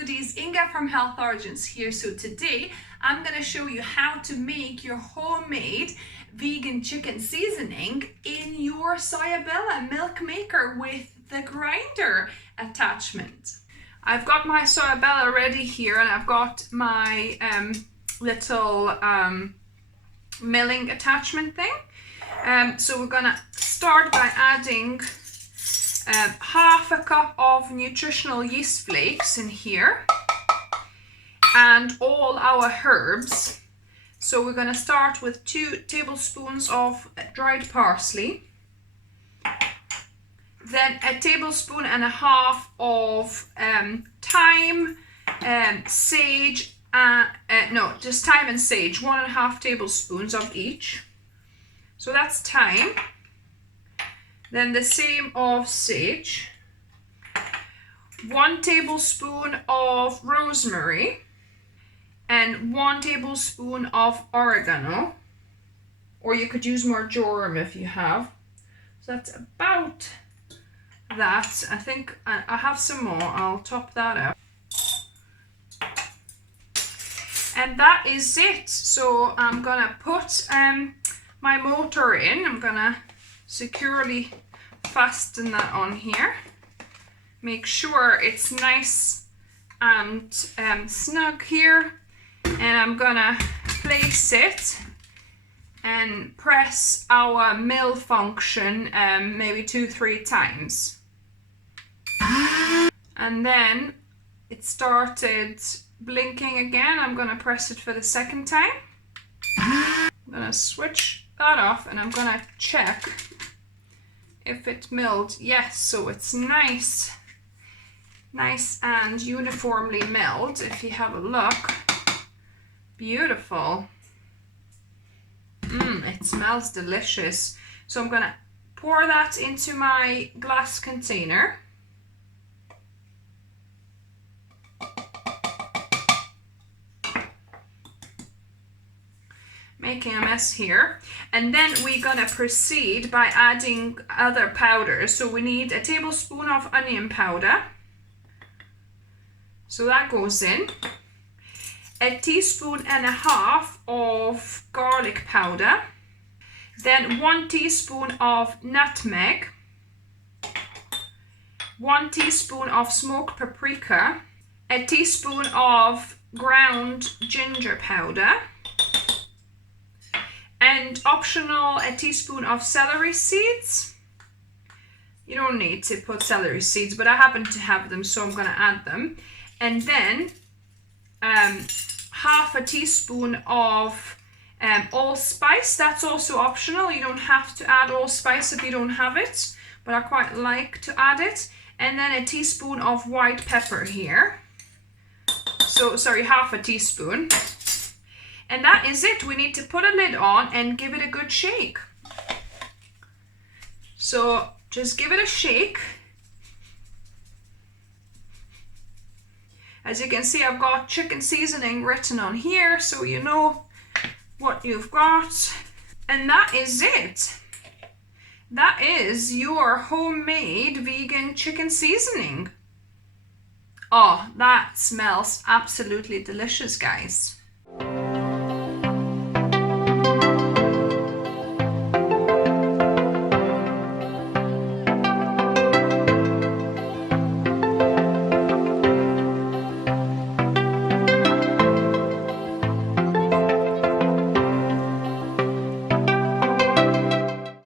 foodies, Inga from Health Origins here. So today I'm going to show you how to make your homemade vegan chicken seasoning in your Soyabella milk maker with the grinder attachment. I've got my Soyabella ready here, and I've got my little milling attachment thing. So we're going to start by adding half a cup of nutritional yeast flakes in here and all our herbs. So we're going to start with 2 tablespoons of dried parsley, then a tablespoon and a half of thyme, sage, just thyme and sage, 1.5 tablespoons of each. So that's thyme. Then the same of sage, 1 tablespoon of rosemary, and 1 tablespoon of oregano, or you could use marjoram if you have. So that's about that. I think I have some more. I'll top that up. And that is it. So I'm gonna put my motor in. I'm gonna securely fasten that on here. Make sure it's nice and snug here, and I'm gonna place it and press our mill function maybe 2-3 times. And then it started blinking again. I'm gonna press it for the second time. I'm gonna switch that off and I'm gonna check if it milled. Yes, so it's nice and uniformly milled. If you have a look, beautiful. It smells delicious. So I'm gonna pour that into my glass container. Making a mess here, and then we're gonna proceed by adding other powders. So we need a tablespoon of onion powder, so that goes in, a teaspoon and a half of garlic powder, then 1 teaspoon of nutmeg, 1 teaspoon of smoked paprika, a teaspoon of ground ginger powder, and optional, a teaspoon of celery seeds. You don't need to put celery seeds, but I happen to have them, so I'm going to add them. And then half a teaspoon of allspice. That's also optional. You don't have to add allspice if you don't have it, but I quite like to add it. And then a teaspoon of white pepper here. So, sorry, half a teaspoon. And that is it. We need to put a lid on and give it a good shake. So just give it a shake. As you can see, I've got chicken seasoning written on here, so you know what you've got. And that is it. That is your homemade vegan chicken seasoning. Oh, that smells absolutely delicious, guys.